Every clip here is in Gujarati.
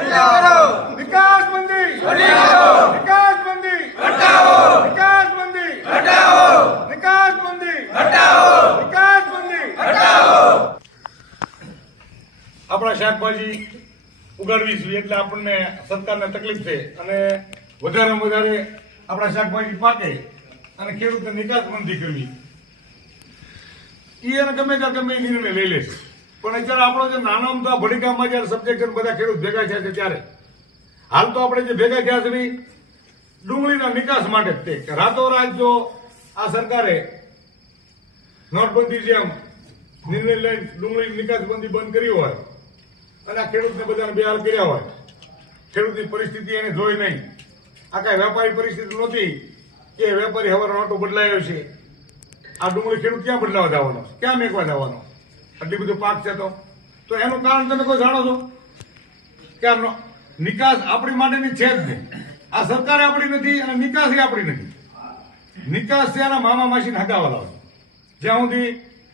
વિકાસ મંદી. વિકાસ મંદી. વિકાસ મંદી. વિકાસ મંદી. વિકાસ મંદી. આપણા શાકભાજી ઉગાડવી જોઈએ એટલે આપણને સરકારને તકલીફ છે. અને વધારેમાં વધારે આપણા શાકભાજી પાકે અને ખેડૂતને નિકાસ મંદી કરવી. એ એને ગમે ત્યાં ગમે નિર્ણય લઈ લેશે. પણ અત્યારે આપણો જે નાના અમથા ભડીકામાં જયારે સબ્જેક્ટ બધા ખેડૂત ભેગા થયા છે ત્યારે. હાલ તો આપણે જે ભેગા થયા છે ડુંગળીના નિકાસ માટે જ તે રાતોરાત જો આ સરકારે નોટબંધી જેમ નિર્ણય લઈને ડુંગળી નિકાસબંધી બંધ કરી હોય અને આ ખેડૂતને બધાને બેહાલ કર્યા હોય, ખેડૂતની પરિસ્થિતિ એને જોઈ નહીં. આ કાંઈ વેપારી પરિસ્થિતિ નહોતી કે વેપારી હવે નોટો બદલાયો છે. આ ડુંગળી ખેડૂત ક્યાં બદલાવા જવાનો? ક્યાં મેકવા જવાનો? આટલી બધું પાક છે તો. તો એનું કારણ તમે કોઈ જાણો છો? કે આ નિકાસ આપણી માટેની છે જ નહીં. આ સરકારે આપણી નથી અને નિકાસ એ આપણી નથી. નિકાસ છે એના મામા માસી હગાવાલા જ્યાં સુધી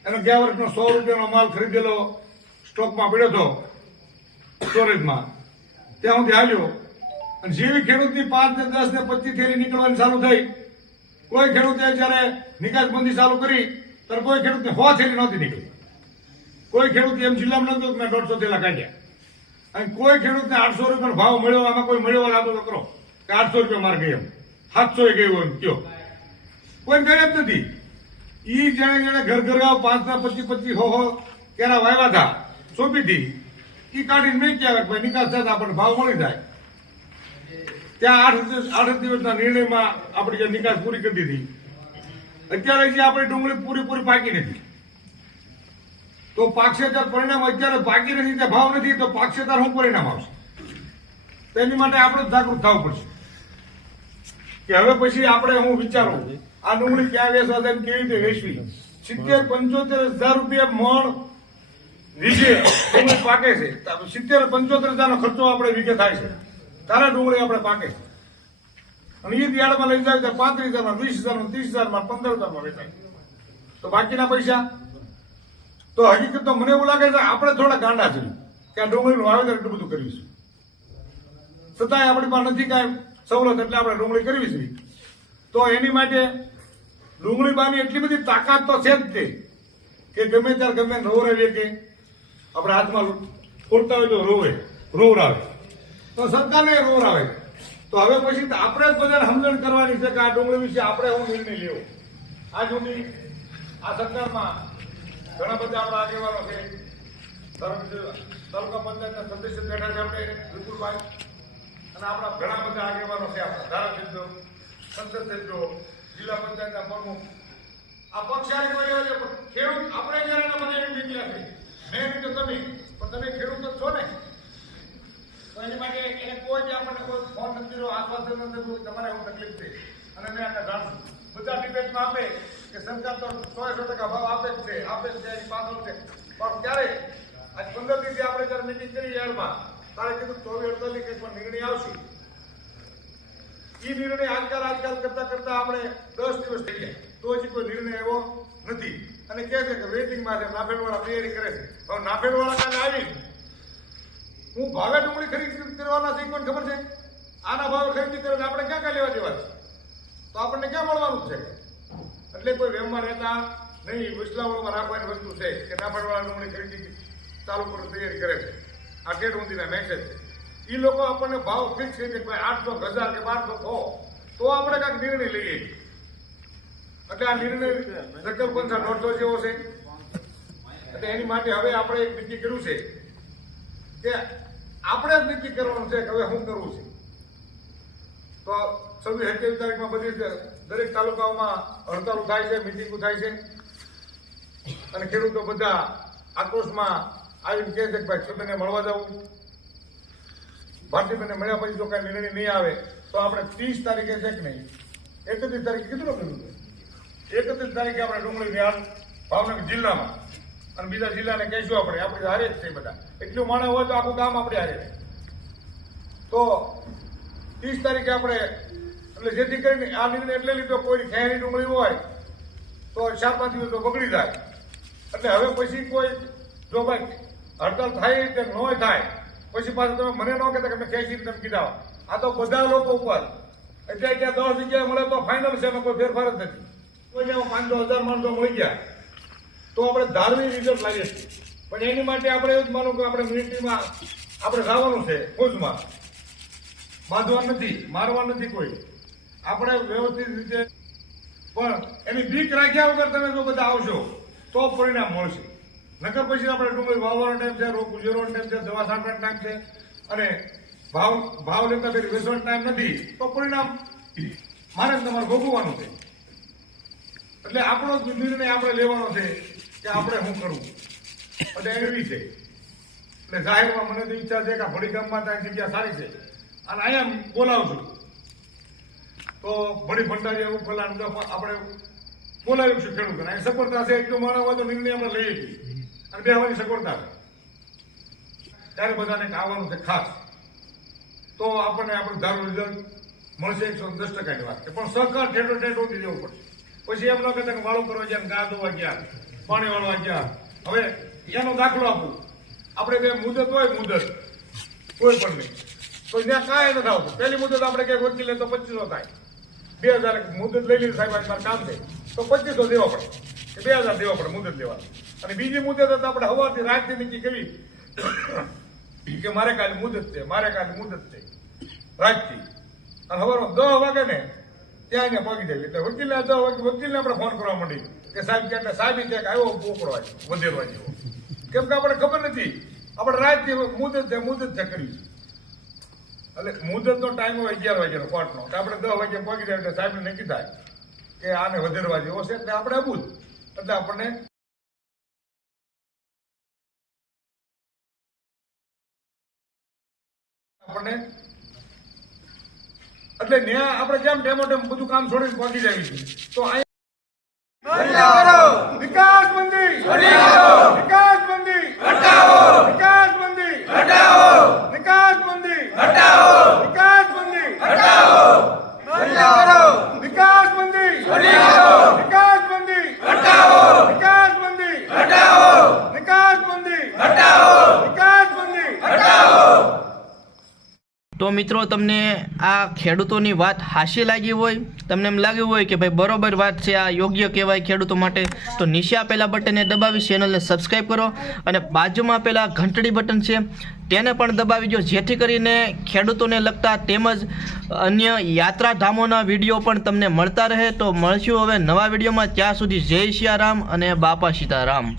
એનો ગયા વર્ષનો સો રૂપિયાનો માલ ખરીદેલો, સ્ટોકમાં પડ્યો હતો, સ્ટોરેજમાં, ત્યાં સુધી હાલ્યો. અને જેવી ખેડૂતની પાંચ ને દસ ને પચીસ થેલી નીકળવાની ચાલુ થઈ, કોઈ ખેડૂતે જયારે નિકાસબંધી ચાલુ કરી, ત્યારે કોઈ ખેડૂતને હો થેલી નહોતી નીકળી. કોઈ ખેડૂત એમ જિલ્લામાં નતો મેં દોઢસો થેલા કાઢ્યા. અને કોઈ ખેડૂતને આઠસો રૂપિયાનો ભાવ મળ્યો, આમાં કોઈ મળ્યો લાગો તો કરો. કે આઠસો રૂપિયા માર ગઈ એમ. સાતસો એ ગયું એમ, કયો. કોઈ ગઈ જ નથી. ઈ જેને જેને ઘર ઘર પાંચ ના પચીસ પચીસ હો હો કેરા વાવ્યા હતા સોંપી હતી ઈ કાઢીને મેં ક્યાં ભાઈ નિકાસ થતા આપણને ભાવ મળી જાય. ત્યાં આઠ આઠ દિવસના નિર્ણયમાં આપણી જે નિકાસ પૂરી કરી દીધી. અત્યારે જે આપણી ડુંગળી પૂરેપૂરી પાકી નથી. તો પાક્ષેતર પરિણામ અત્યારે પાકી નથી ત્યાં ભાવ નથી, તો પાક્ષેતર શું પરિણામ આવશે? તેની માટે આપણે જાગૃત થવું પડશે. કે હવે પછી આપણે હું વિચારું, આ ડુંગળી ક્યાં વેચવા જાય કેવી રીતે વેચવી? સિત્તેર, પંચોતેર હજાર રૂપિયા મણ વીઘે ડુંગળી પાકે છે. તો સિત્તેર, પંચોતેર હજારનો ખર્ચો આપણે વીઘે થાય છે. તારા ડુંગળી આપણે પાકે છે. અને એ દિયાળમાં લઈ જાય તો પાંત્રીસ હજારમાં, વીસ હજારમાં, ત્રીસ હજારમાં, પંદર હજારમાં વેચાય. તો બાકીના પૈસા? તો હકીકત તો મને એવું લાગે છે આપણે થોડા ગાંડા છીએ કે આ ડુંગળીનું વાવેતર એટલું બધું કરીશું છતાંય આપણી પાસે નથી કાંઈ સવલત એટલે આપણે ડુંગળી કરવી છે. તો એની માટે ડુંગળી બાની એટલી બધી તાકાત તો છે જ તે કે ગમે ત્યારે ગમે રોવે કે આપણે હાથમાં ફૂટતા હોય તો રોવે, રોવરાવે. તો સરકારને રોવરાવે. તો હવે પછી આપણે જ બધાને સમજણ કરવાની છે કે આ ડુંગળી વિશે આપણે હું નિર્ણય લેવો. આ સુધી આ સરકારમાં ઘણા બધા આપણા આગેવાનો છે. તાલુકા પંચાયતના સદસ્ય બેઠા છે આપણે વિપુલભાઈ અને આપણા ઘણા બધા આગેવાનો છે આપણા ધારાસભ્યો સંસદ સભ્યો જિલ્લા પંચાયતના પ્રમુખ. આ પક્ષ કોઈ છે ખેડૂત આપણે જયારે મને એવી નીતિ છે મેં તો તમે, પણ તમે ખેડૂત છો ને? તો એની માટે એને કોઈ જ આપણને કોઈ ફોન નથી રહ્યો, આશ્વાસન નથી તમારે એવું તકલીફ છે. અને મેં આને જાણું બધા ડિબેટમાં આપે. કે સરકાર તો સો સો ટકા ભાવ આપે જ છે, આપે જ છે, એની પાછળ છે. પણ ક્યારે આજ પંદર દિવસે આપણે જયારે મિટિંગ કરી યાર્ડમાં તારે કીધું ચોવીસ અડતાલીસ પણ નિર્ણય આવશે. એ નિર્ણય આજકાલ આજકાલ કરતા કરતા આપણે દસ દિવસ થઈ ગયા. તો હજી કોઈ નિર્ણય એવો નથી. અને કહે છે કે વેટિંગમાં છે, નાફેડવાળા તૈયારી કરે છે. હવે નાફેડવાળા કાલે આવી. હું ભાવે ડુંગળી ખરીદી કરવાના છે કોને ખબર છે? આના ભાવે ખરીદી કરે આપણે ક્યાં ક્યાં લેવા દેવા છે? તો આપણને ક્યાં મળવાનું છે? એટલે કોઈ વેમમાં રહેતા નહીં, વિસલાવળમાં રાખવાની વસ્તુ છે. કે નાફેડવાળા ડુંગળી ખરીદી ચાલુ કરવા તૈયારી કરે છે. આ ઠેઠ ઊંધીના મેસેજ છે. એ લોકો આપણને ભાવ ફિક્સ દે કે ભાઈ આઠસો હજાર, કે બારસો થો તો આપણે કાંઈક નિર્ણય લઈએ. એટલે આ નિર્ણય નકલ પંથા દોઢસો જેવો છે. એટલે એની માટે હવે આપણે એક નક્કી કર્યું છે કે આપણે જ નક્કી કરવાનું છે કે હવે શું કરવું છે. તો છવ્વીસ સત્યાવીસ તારીખમાં બધી દરેક તાલુકાઓમાં હડતાલો થાય છે, મિટિંગો થાય છે. અને ખેડૂતો બધા આક્રોશમાં આવીને કહે છે કે ભાઈ છબીને મળવા જવું ભારતીબેનને મળ્યા પછી જો કાંઈ નિર્ણય નહીં આવે, તો આપણે ત્રીસ તારીખે છે કે નહીં? એકત્રીસ તારીખે કેટલું કર્યું એકત્રીસ તારીખે આપણે ડુંગળી નિહાળ ભાવનગર જિલ્લામાં. અને બીજા જિલ્લાને કહીશું આપણે આપણે હારે જ છે બધા. એટલું માણસ હોય તો આખું ગામ આપણે હારે તો ત્રીસ તારીખે આપણે એટલે જેથી કરીને આ નિર્ણય એટલે લીધો કોઈ ખેરી ડુંગળી હોય, તો ચાર પાંચ તો બગડી જાય. એટલે હવે પછી કોઈ જો ભાઈ હડતાલ થાય કે ન થાય, પછી પાછું તમે મને ન કહેતા કે મેં ખેંચી તમે કીધા. આ તો બધા લોકો ઉપર. એટલે ત્યાં દસ જગ્યાએ મળે તો ફાઇનલ છે, એમાં કોઈ ફેરફાર જ નથી. કોઈ જેમાં પાંચસો હજાર માણસો મળી ગયા, તો આપણે ધાર્મિક રિઝલ્ટ લાવીએ છીએ. પણ એની માટે આપણે એવું જ માનું કે આપણે મિલિટરીમાં આપણે જવાનું છે ફોજમાં. બાંધવા નથી, મારવા નથી કોઈ. આપણે વ્યવસ્થિત રીતે પણ એની બીક રાખ્યા વગર તમે જો બધા આવશો, તો પરિણામ મળશે. નકર પછી આપણે ડુંગળી વાવવાનો ટાઈમ છે રોગ ગુજરવાનો ટાઈમ છે, દવા છાંટવાનો ટાઈમ છે, અને ભાવ ભાવ લેતા પેલી વેચવાનો ટાઈમ નથી, તો પરિણામ મારે તમારે ભોગવવાનું છે. એટલે આપણો જ નિર્ણય આપણે લેવાનો છે કે આપણે શું કરવું. એટલે એવી છે. એટલે જાહેરમાં મને તો ઈચ્છા છે કે આ ભડી ગામમાં ત્યાં જગ્યા સારી છે. અને અહીંયા બોલાવશું તો ભણી ભંડારી એવું ફલાણ આપણે બોલાવ્યું છે ખેડૂતોને. અહીં સગવડતા છે, એટલું માણસ હોય તો નિર્ણય આપણે લઈએ છીએ. અને બેહવાની સગવડતા છે. ત્યારે બધાને આવવાનું છે ખાસ. તો આપણને આપણે ધારું રિઝલ્ટ મળશે એકસો દસ ટકાની વાત છે. પણ સહકાર ઠેઠો ઠેઠો ઉતરી જવું પડશે. પછી એમ ન કહેતા કે વાળો કરવા ગયા ગા ધોવા ગયા પાણી વાળવા ગયા હવે એનો દાખલો આપું. આપણે બે મુદત હોય મુદત, કોઈ પણ નહીં. તો ત્યાં કાંઈ નથી આવતું પહેલી મુદત આપણે ક્યાંક વકીલે તો પચીસો થાય. બે હજાર મુદત લઈ લીધી સાહેબ મારે કામ થઈ તો પચીસો દેવા પડે. કે બે હજાર દેવા પડે મુદત લેવા અને બીજી મુદત તો આપણે હવાથી રાતથી નક્કી કરી. કે મારે કાલે મુદત છે, મારે કાલે મુદત છે. રાતથી. અને હવારમાં દસ વાગે ને ત્યાં એને પગી જાય એટલે વકીલને દસ વાગે, વકીલને આપણે ફોન કરવા માંડી. કે સાહેબ કે સાહેબ કે આવ્યો પોકડવા વધેરવા જેવો કેમ કે આપણે ખબર નથી. આપણે રાતથી મુદત છે મુદત છે કરી એટલે મુદતનો ટાઈમ હોય અગિયાર વાગ્યાનો કોર્ટનો તો આપણે દસ વાગે પહોંચી જાય એટલે સાહેબને નક્કી થાય કે આને વધારવા જેવો છે એટલે આપણે અબૂત એટલે આપણને આપણને એટલે ન્યા આપણે જેમ ડેમો ડેમ બધું કામ છોડીને પહોંચી જાય છે? તો અહીંયા તો મિત્રો, તમને આ ખેડૂતોની વાત હાસી લાગી હોય, તમને એમ લાગ્યું હોય કે ભાઈ બરોબર વાત છે, આ યોગ્ય કહેવાય ખેડૂતો માટે, તો નીચે આપેલા બટનને દબાવી ચેનલને સબસ્ક્રાઈબ કરો અને બાજુમાં આપેલા ઘંટડી બટન છે, તેને પણ દબાવી દો જેથી કરીને ખેડૂતોને લગતા તેમજ અન્ય યાત્રાધામોના વીડિયો પણ તમને મળતા રહે. તો મળશું હવે નવા વિડીયોમાં. ત્યાં સુધી જય સિયારામ અને બાપા સીતારામ.